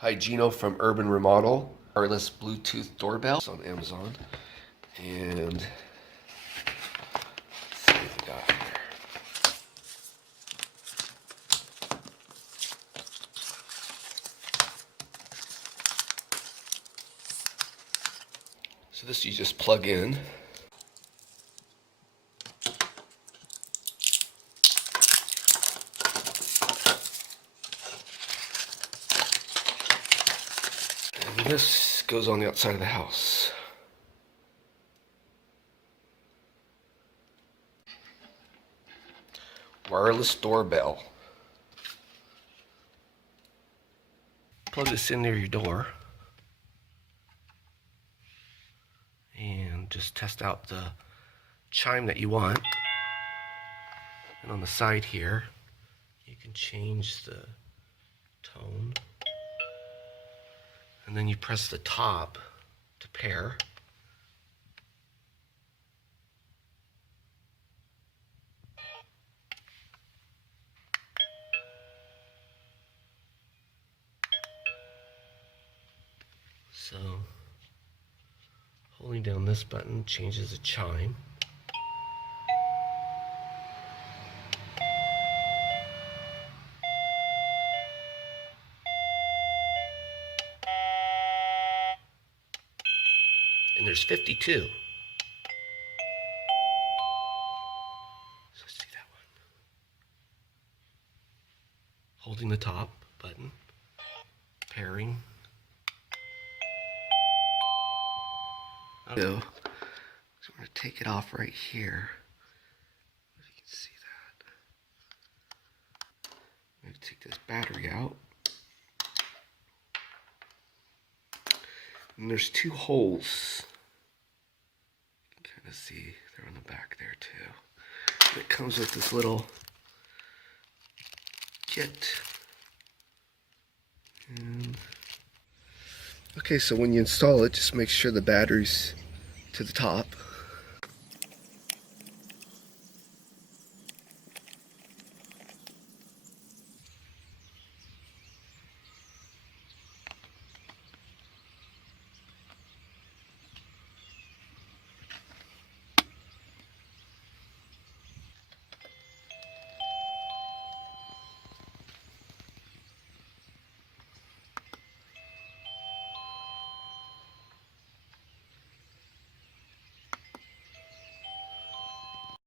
Hi, Gino from Urban Remodel. Wireless Bluetooth doorbell. It's on Amazon. And let's see what we got here. So this you just plug in. And this goes on the outside of the house. Wireless doorbell. Plug this in near your door and just test out the chime that you want. And on the side here, you can change the tone. And then you press the top to pair. So, holding down this button changes the chime. And there's 52. So let's see that one. Holding the top button, pairing. So I'm going to take it off right here. If you can see that. I'm going to take this battery out. And there's two holes. You can kind of see they're on the back there too. And it comes with this little kit. And okay, so when you install it, just make sure the battery's to the top.